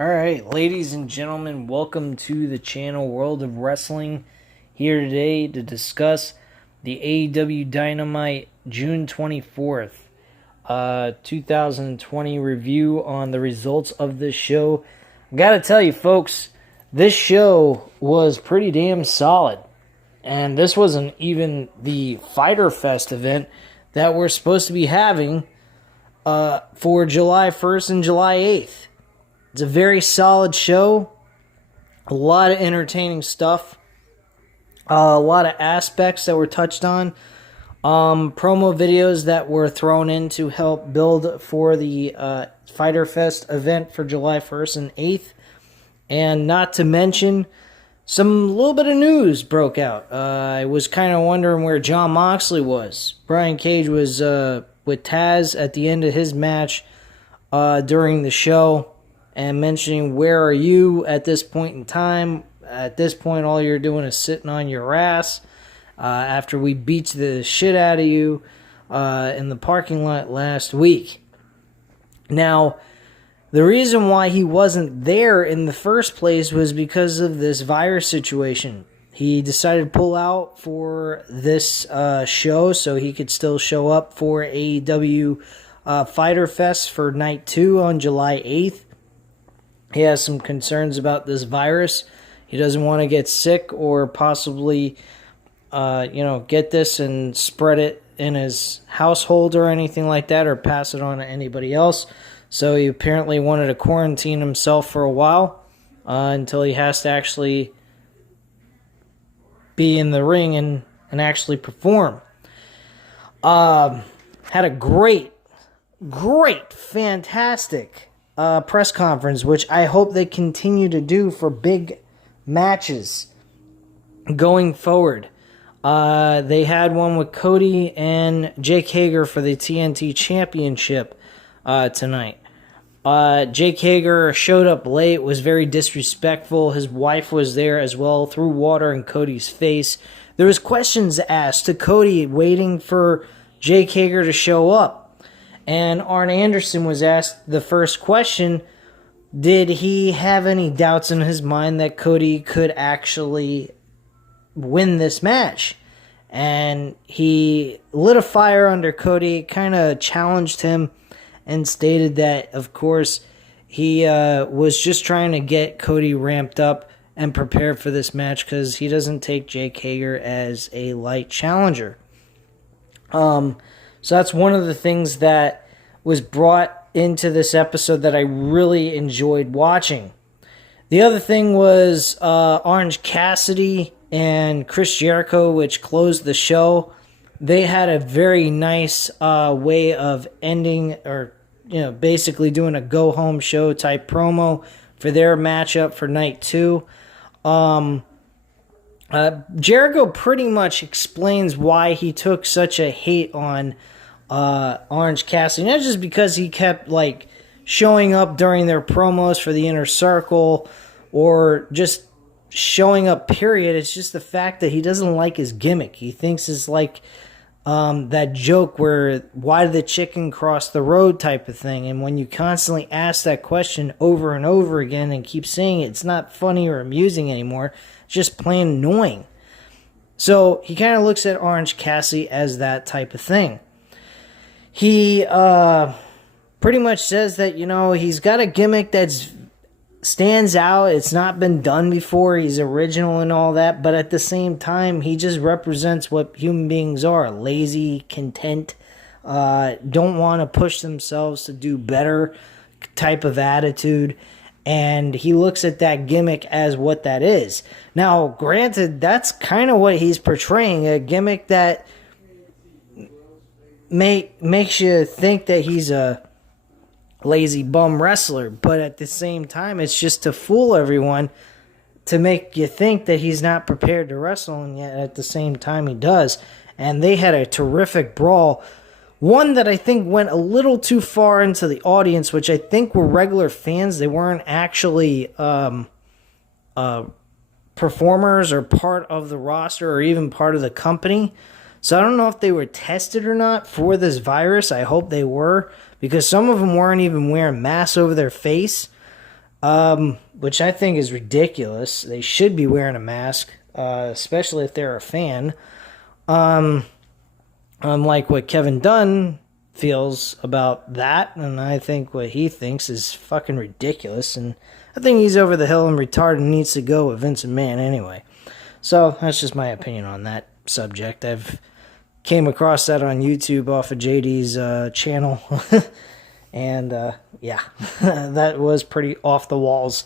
Alright, ladies and gentlemen, welcome to the channel World of Wrestling. Here today to discuss the AEW Dynamite June 24th, 2020 review on the results of this show. I gotta tell you, folks, this show was pretty damn solid. And this wasn't even the Fyter Fest event that we're supposed to be having for July 1st and July 8th. It's a very solid show. A lot of entertaining stuff. A lot of aspects that were touched on. Promo videos that were thrown in to help build for the Fyter Fest event for July 1st and 8th. And not to mention, some little bit of news broke out. I was kind of wondering where Jon Moxley was. Brian Cage was with Taz at the end of his match during the show. And mentioning, where are you at this point in time? At this point, all you're doing is sitting on your ass after we beat the shit out of you in the parking lot last week. Now, the reason why he wasn't there in the first place was because of this virus situation. He decided to pull out for this show so he could still show up for AEW Fyter Fest for Night 2 on July 8th. He has some concerns about this virus. He doesn't want to get sick or possibly, get this and spread it in his household or anything like that, or pass it on to anybody else. So he apparently wanted to quarantine himself for a while until he has to actually be in the ring and actually perform. Had a great, fantastic press conference, which I hope they continue to do for big matches going forward. They had one with Cody and Jake Hager for the TNT Championship tonight. Jake Hager showed up late, was very disrespectful. His wife was there as well, threw water in Cody's face. There was questions asked to Cody waiting for Jake Hager to show up. And Arn Anderson was asked the first question, did he have any doubts in his mind that Cody could actually win this match? And he lit a fire under Cody, kind of challenged him, and stated that, of course, he was just trying to get Cody ramped up and prepared for this match because he doesn't take Jake Hager as a light challenger. So that's one of the things that was brought into this episode that I really enjoyed watching. The other thing was Orange Cassidy and Chris Jericho, which closed the show. They had a very nice way of ending, or basically doing a go-home show type promo for their matchup for Night 2. Jericho pretty much explains why he took such a hate on Orange Cassidy, not just because he kept showing up during their promos for the Inner Circle or just showing up, period. It's just the fact that he doesn't like his gimmick. He thinks it's like that joke where, why did the chicken cross the road type of thing. And when you constantly ask that question over and over again and keep saying it, it's not funny or amusing anymore. It's just plain annoying. So he kind of looks at Orange Cassidy as that type of thing. He pretty much says that, he's got a gimmick that stands out. It's not been done before. He's original and all that. But at the same time, he just represents what human beings are. Lazy, content, don't want to push themselves to do better type of attitude. And he looks at that gimmick as what that is. Now, granted, that's kind of what he's portraying. A gimmick that makes you think that he's a lazy bum wrestler, but at the same time, it's just to fool everyone, to make you think that he's not prepared to wrestle, and yet at the same time he does. And they had a terrific brawl, one that I think went a little too far into the audience, which I think were regular fans. They weren't actually performers or part of the roster or even part of the company. So I don't know if they were tested or not for this virus. I hope they were, because some of them weren't even wearing masks over their face. which I think is ridiculous. They should be wearing a mask, especially if they're a fan. Unlike what Kevin Dunn feels about that, and I think what he thinks is fucking ridiculous, and I think he's over the hill and retarded and needs to go with Vince McMahon anyway. So that's just my opinion on that subject. I've came across that on YouTube off of JD's channel, and yeah, that was pretty off the walls,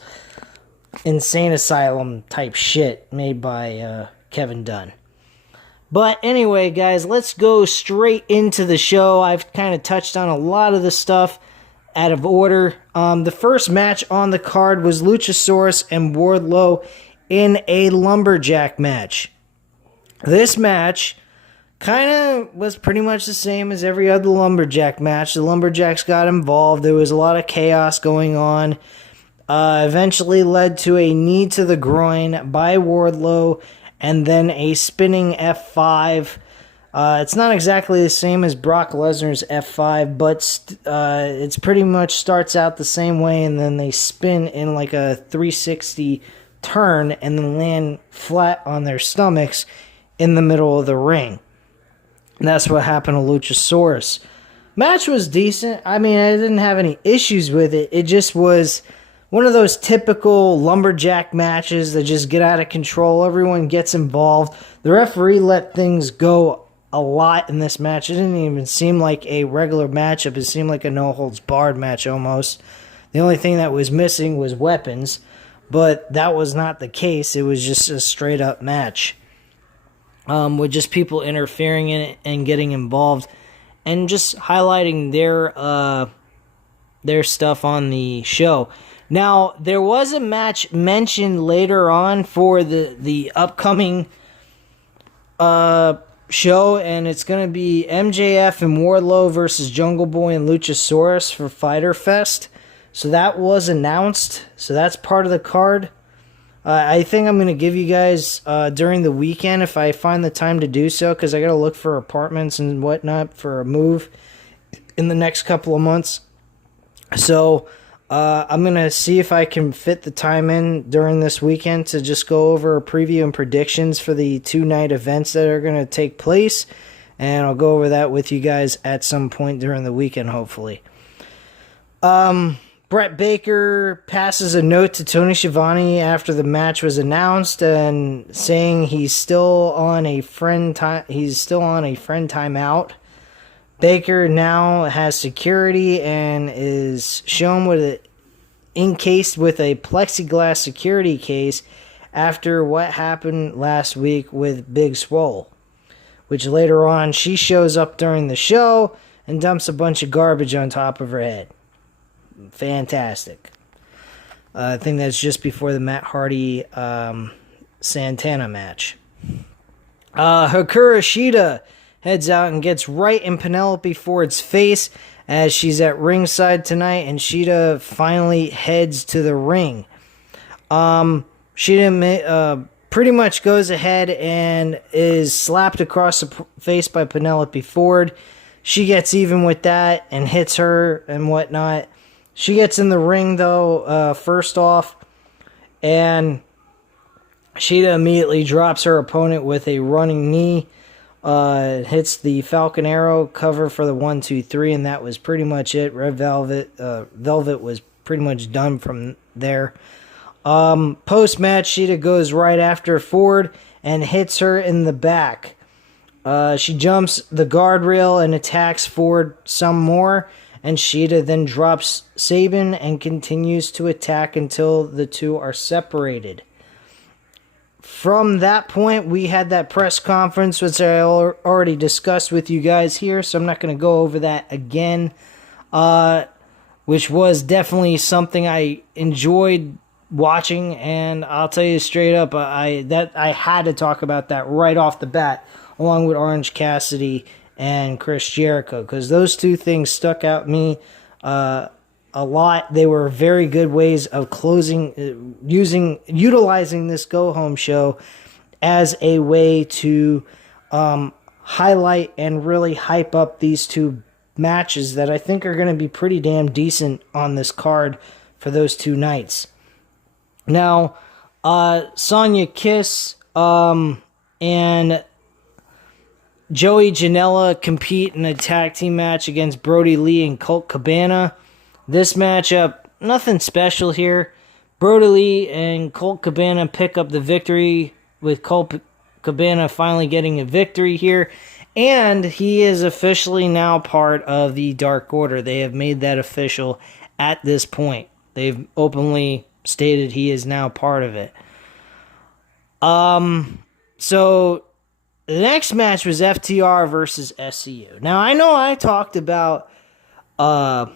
insane asylum type shit made by Kevin Dunn. But anyway, guys, let's go straight into the show. I've kind of touched on a lot of the stuff out of order. The first match on the card was Luchasaurus and Wardlow in a lumberjack match. This match kind of was pretty much the same as every other lumberjack match. The lumberjacks got involved. There was a lot of chaos going on. Eventually led to a knee to the groin by Wardlow and then a spinning F5. It's not exactly the same as Brock Lesnar's F5, but it's pretty much starts out the same way, and then they spin in like a 360 turn and then land flat on their stomachs in the middle of the ring. And that's what happened to Luchasaurus. Match was decent. I mean, I didn't have any issues with it. It just was one of those typical lumberjack matches that just get out of control. Everyone gets involved. The referee let things go a lot in this match. It didn't even seem like a regular matchup. It seemed like a no-holds-barred match almost. The only thing that was missing was weapons, but that was not the case. It was just a straight-up match with just people interfering in it and getting involved and just highlighting their stuff on the show. Now, there was a match mentioned later on for the upcoming show, and it's going to be MJF and Wardlow versus Jungle Boy and Luchasaurus for Fyter Fest. So that was announced. So that's part of the card. I think I'm going to give you guys during the weekend if I find the time to do so, because I got to look for apartments and whatnot for a move in the next couple of months. So I'm going to see if I can fit the time in during this weekend to just go over a preview and predictions for the 2-night events that are going to take place. And I'll go over that with you guys at some point during the weekend, hopefully. Brett Baker passes a note to Tony Schiavone after the match was announced and saying he's still on a friend timeout. Baker now has security and is shown encased with a plexiglass security case after what happened last week with Big Swole, which later on she shows up during the show and dumps a bunch of garbage on top of her head. Fantastic. I think that's just before the Matt Hardy Santana match. Hikaru Shida heads out and gets right in Penelope Ford's face as she's at ringside tonight, and Shida finally heads to the ring. Shida pretty much goes ahead and is slapped across the face by Penelope Ford. She gets even with that and hits her and whatnot. She gets in the ring, though, first off, and Shida immediately drops her opponent with a running knee. Hits the Falcon Arrow cover for the 1-2-3, and that was pretty much it. Red Velvet was pretty much done from there. Post-match, Shida goes right after Ford and hits her in the back. She jumps the guardrail and attacks Ford some more, and Shida then drops Sabin and continues to attack until the two are separated. From that point, we had that press conference, which I already discussed with you guys here, so I'm not going to go over that again, which was definitely something I enjoyed watching, and I'll tell you straight up, I had to talk about that right off the bat, along with Orange Cassidy and Chris Jericho, because those two things stuck out me a lot. They were very good ways of utilizing this go-home show as a way to highlight and really hype up these two matches that I think are going to be pretty damn decent on this card for those two nights. Now, Sonya Kiss and Joey Janela compete in a tag team match against Brody Lee and Colt Cabana. This matchup, nothing special here. Brody Lee and Colt Cabana pick up the victory, with Colt Cabana finally getting a victory here. And he is officially now part of the Dark Order. They have made that official at this point. They've openly stated he is now part of it. So the next match was FTR versus SCU. Now, I know I talked about a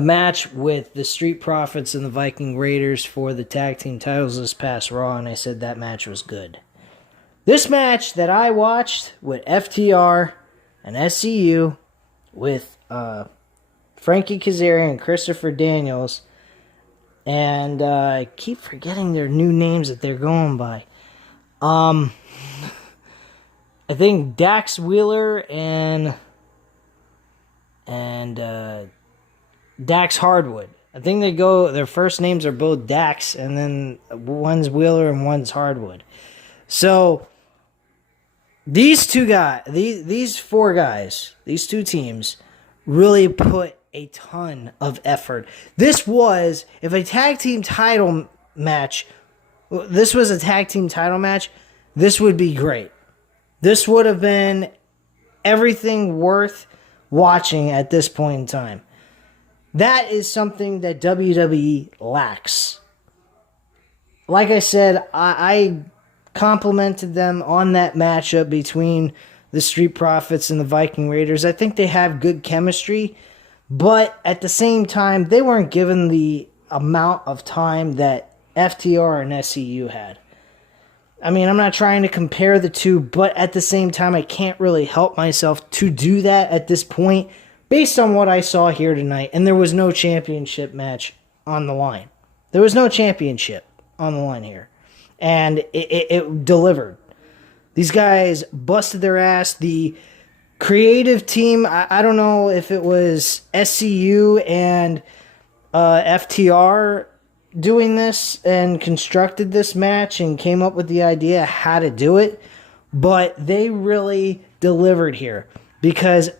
match with the Street Profits and the Viking Raiders for the tag team titles this past Raw, and I said that match was good. This match that I watched with FTR and SCU with Frankie Kazarian and Christopher Daniels, and I keep forgetting their new names that they're going by. I think Dax Wheeler and Dax Hardwood. I think their first names are both Dax, and then one's Wheeler and one's Hardwood. So these two guys, these four guys, these two teams really put a ton of effort. This was, if a tag team title match, this was a tag team title match, this would be great. This would have been everything worth watching at this point in time. That is something that WWE lacks. Like I said, I complimented them on that matchup between the Street Profits and the Viking Raiders. I think they have good chemistry, but at the same time, they weren't given the amount of time that FTR and SCU had. I mean, I'm not trying to compare the two, but at the same time, I can't really help myself to do that at this point based on what I saw here tonight. And there was no championship match on the line. There was no championship on the line here. And it delivered. These guys busted their ass. The creative team, I don't know if it was SCU and FTR doing this and constructed this match and came up with the idea how to do it, but they really delivered here, because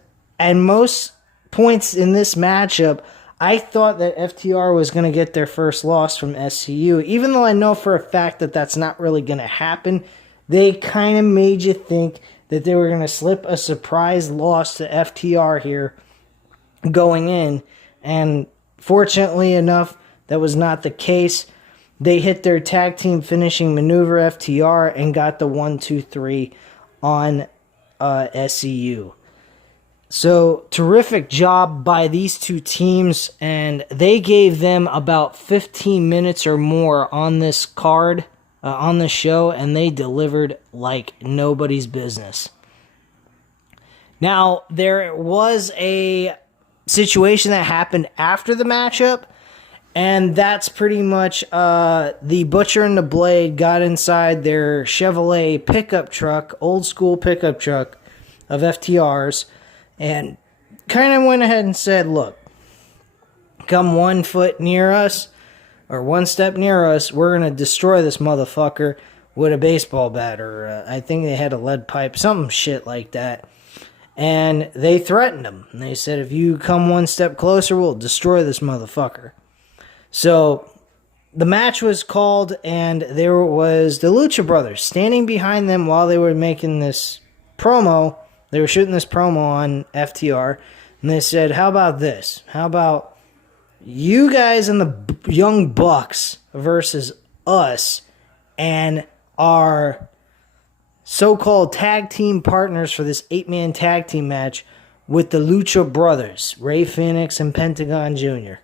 at most points in this matchup, I thought that FTR was going to get their first loss from SCU, even though I know for a fact that that's not really going to happen. They kind of made you think that they were going to slip a surprise loss to FTR here going in, and fortunately enough, that was not the case. They hit their tag team finishing maneuver, FTR, and got the 1-2-3 on SCU. So, terrific job by these two teams, and they gave them about 15 minutes or more on this card, on the show, and they delivered like nobody's business. Now, there was a situation that happened after the matchup, and that's pretty much the Butcher and the Blade got inside their Chevrolet pickup truck, old school pickup truck of FTR's, and kind of went ahead and said, look, come 1 foot near us, or 1 step near us, we're going to destroy this motherfucker with a baseball bat, or I think they had a lead pipe, some shit like that. And they threatened him. And they said, if you come 1 step closer, we'll destroy this motherfucker. So the match was called, and there was the Lucha Brothers standing behind them while they were making this promo. They were shooting this promo on FTR, and they said, how about this? How about you guys and the Young Bucks versus us and our so-called tag team partners for this 8-man tag team match with the Lucha Brothers, Rey Fenix and Pentagon Jr.,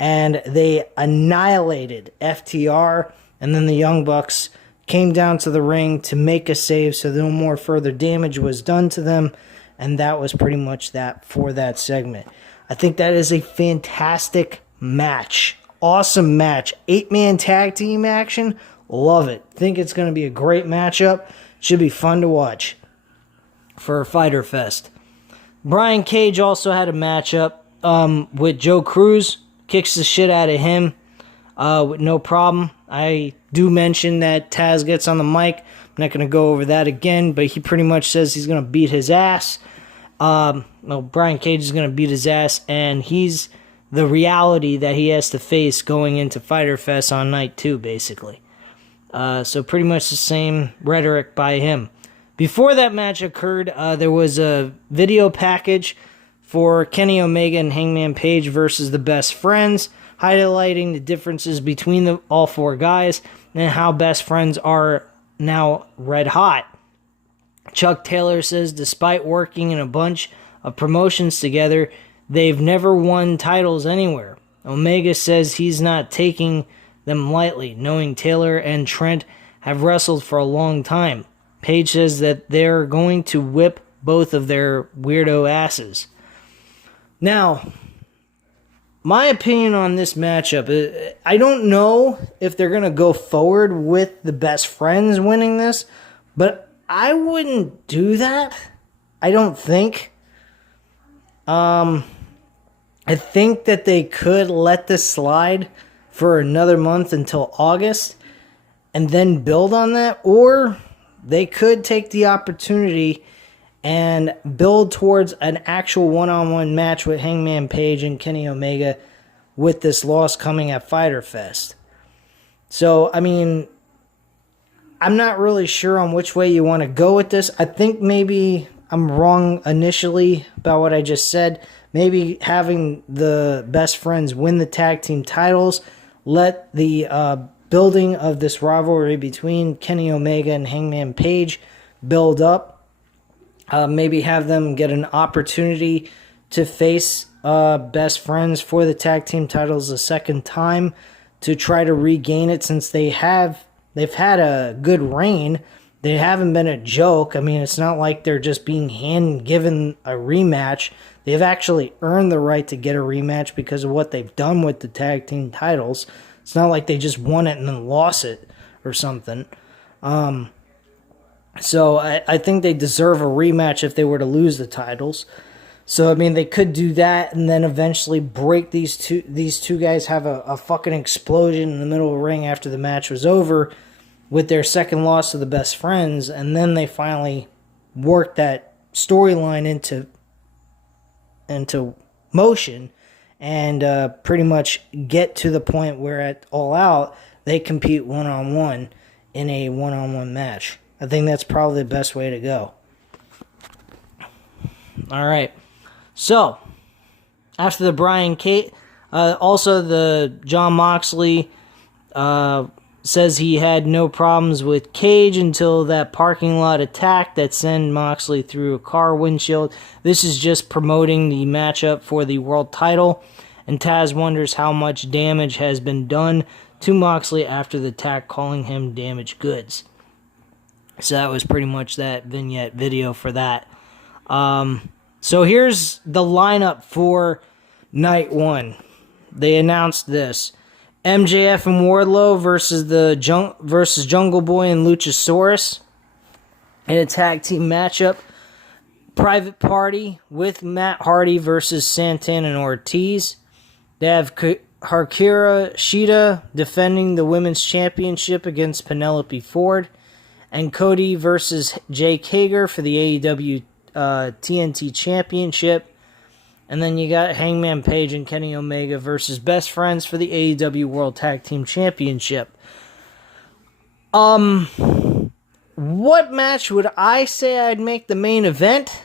and they annihilated FTR, and then the Young Bucks came down to the ring to make a save so no more further damage was done to them, and that was pretty much that for that segment. I think that is a fantastic match. Awesome match. 8-man tag team action. Love it. Think it's going to be a great matchup. Should be fun to watch for Fyter Fest. Brian Cage also had a matchup with Joe Cruz. Kicks the shit out of him. with no problem. I do mention that Taz gets on the mic. I'm not going to go over that again, but he pretty much says he's going to beat his ass. Brian Cage is going to beat his ass, and he's the reality that he has to face going into Fyter Fest on night 2, basically. So pretty much the same rhetoric by him. Before that match occurred, there was a video package for Kenny Omega and Hangman Page versus the Best Friends, highlighting the differences between all 4 guys and how Best Friends are now red hot. Chuck Taylor says despite working in a bunch of promotions together, they've never won titles anywhere. Omega says he's not taking them lightly, knowing Taylor and Trent have wrestled for a long time. Page says that they're going to whip both of their weirdo asses. Now, my opinion on this matchup, I don't know if they're going to go forward with the Best Friends winning this, but I wouldn't do that. I don't think. I think that they could let this slide for another month until August and then build on that, or they could take the opportunity and build towards an actual one-on-one match with Hangman Page and Kenny Omega with this loss coming at Fyter Fest. So, I mean, I'm not really sure on which way you want to go with this. I think maybe I'm wrong initially about what I just said. Maybe having the Best Friends win the tag team titles, let the building of this rivalry between Kenny Omega and Hangman Page build up. Maybe have them get an opportunity to face Best Friends for the tag team titles a second time to try to regain it, since they've had a good reign. They haven't been a joke. I mean, it's not like they're just being given a rematch. They've actually earned the right to get a rematch because of what they've done with the tag team titles. It's not like they just won it and then lost it or something. So I think they deserve a rematch if they were to lose the titles. So, I mean, they could do that and then eventually break these two guys, have a fucking explosion in the middle of the ring after the match was over with their second loss to the Best Friends, and then they finally work that storyline into motion and pretty much get to the point where at All Out they compete one-on-one in a one-on-one match. I think that's probably the best way to go. All right. So, after the Brian Cage, also the Jon Moxley says he had no problems with Cage until that parking lot attack that sent Moxley through a car windshield. This is just promoting the matchup for the world title, and Taz wonders how much damage has been done to Moxley after the attack, calling him damaged goods. So that was pretty much that vignette video for that. So here's the lineup for night 1. They announced this: MJF and Wardlow versus Jungle Boy and Luchasaurus in a tag team matchup. Private Party with Matt Hardy versus Santana and Ortiz. They have Hikaru Shida defending the Women's Championship against Penelope Ford. And Cody versus Jake Hager for the AEW TNT Championship. And then you got Hangman Page and Kenny Omega versus Best Friends for the AEW World Tag Team Championship. What match would I say I'd make the main event?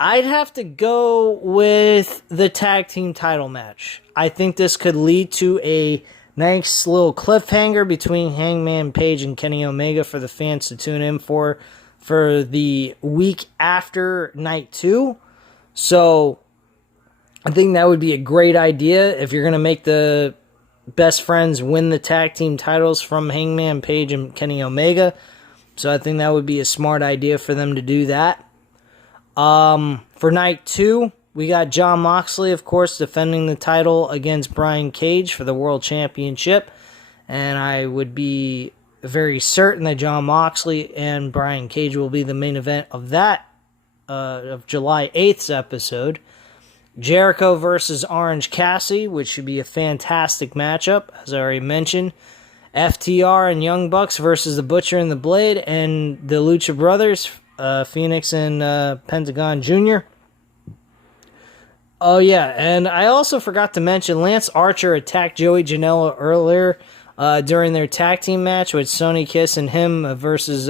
I'd have to go with the tag team title match. I think this could lead to a nice little cliffhanger between Hangman Page and Kenny Omega for the fans to tune in for the week after night 2. So I think that would be a great idea if you're going to make the Best Friends win the tag team titles from Hangman Page and Kenny Omega. So I think that would be a smart idea for them to do that. For night 2, we got Jon Moxley, of course, defending the title against Brian Cage for the World Championship. And I would be very certain that Jon Moxley and Brian Cage will be the main event of that, of July 8th's episode. Jericho versus Orange Cassidy, which should be a fantastic matchup, as I already mentioned. FTR and Young Bucks versus the Butcher and the Blade, and the Lucha Brothers, Phoenix and Pentagon Jr. Oh, yeah, and I also forgot to mention Lance Archer attacked Joey Janela earlier during their tag team match with Sonny Kiss and him versus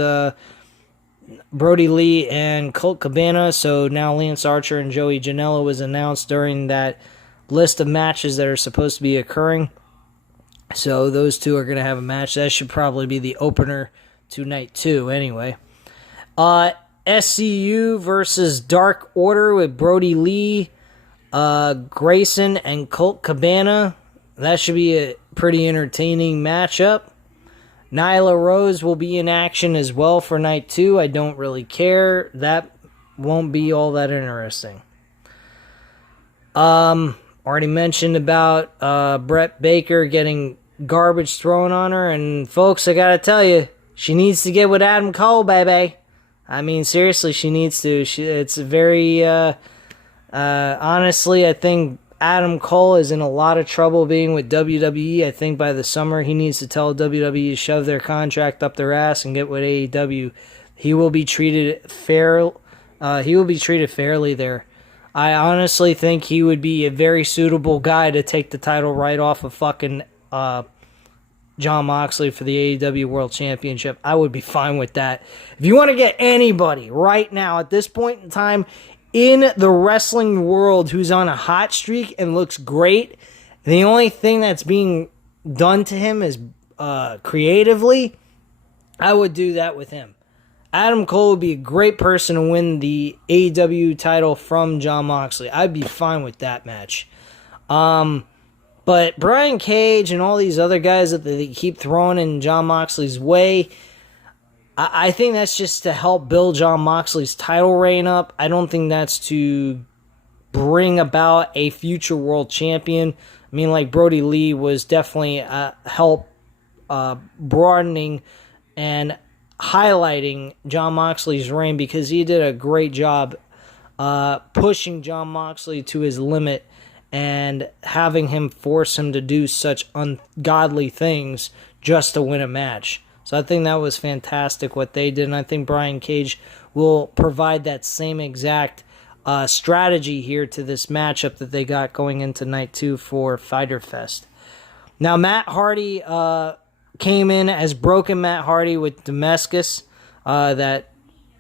Brody Lee and Colt Cabana. So now Lance Archer and Joey Janela was announced during that list of matches that are supposed to be occurring. So those two are going to have a match. That should probably be the opener to night 2 anyway. SCU versus Dark Order with Brody Lee, Grayson, and Colt Cabana. That should be a pretty entertaining matchup. Nyla Rose will be in action as well for night 2. I don't really care. That won't be all that interesting. Already mentioned about Brett Baker getting garbage thrown on her. And folks, I gotta tell you, she needs to get with Adam Cole, baby. I mean, seriously, she needs to. It's very... honestly, I think Adam Cole is in a lot of trouble being with WWE. I think by the summer he needs to tell WWE to shove their contract up their ass and get with AEW. He will be treated fair. He will be treated fairly there. I honestly think he would be a very suitable guy to take the title right off of fucking Jon Moxley for the AEW World Championship. I would be fine with that. If you want to get anybody right now at this point in time in the wrestling world who's on a hot streak and looks great, the only thing that's being done to him is creatively, I would do that with him. Adam Cole would be a great person to win the AEW title from Jon Moxley. I'd be fine with that match. But Brian Cage and all these other guys that they keep throwing in Jon Moxley's way, I think that's just to help build Jon Moxley's title reign up. I don't think that's to bring about a future world champion. I mean, like Brody Lee was definitely help broadening and highlighting Jon Moxley's reign because he did a great job pushing Jon Moxley to his limit and having him force him to do such ungodly things just to win a match. So I think that was fantastic what they did, and I think Brian Cage will provide that same exact strategy here to this matchup that they got going into night 2 for Fyter Fest. Now, Matt Hardy came in as Broken Matt Hardy with Damascus, that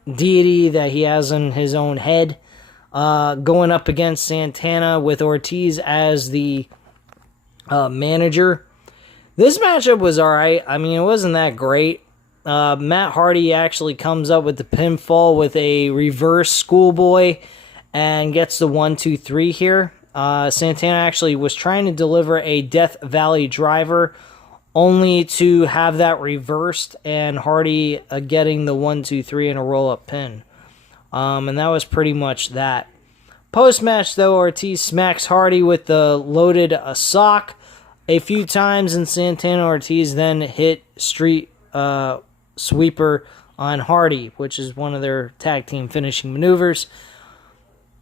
deity that he has in his own head, going up against Santana with Ortiz as the manager. This matchup was alright. I mean, it wasn't that great. Matt Hardy actually comes up with the pinfall with a reverse schoolboy and gets the 1-2-3 here. Santana actually was trying to deliver a Death Valley driver only to have that reversed and Hardy getting the 1-2-3 and a roll-up pin. And that was pretty much that. Post-match, though, Ortiz smacks Hardy with the loaded sock a few times, and Santana Ortiz then hit Street Sweeper on Hardy, which is one of their tag team finishing maneuvers.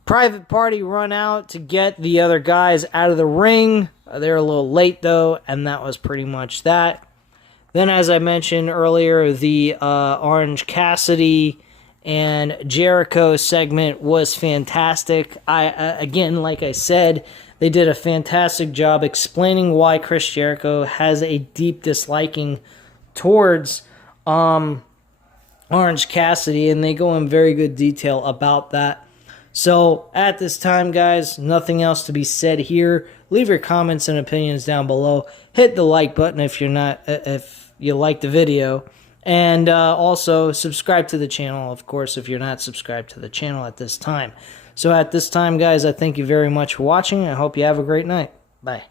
Private Party run out to get the other guys out of the ring. They're a little late, though, and that was pretty much that. Then, as I mentioned earlier, the Orange Cassidy and Jericho segment was fantastic. Again, like I said, they did a fantastic job explaining why Chris Jericho has a deep disliking towards Orange Cassidy, and they go in very good detail about that. So, at this time, guys, nothing else to be said here. Leave your comments and opinions down below. Hit the like button if you like the video. And also, subscribe to the channel, of course, if you're not subscribed to the channel at this time. So at this time, guys, I thank you very much for watching. I hope you have a great night. Bye.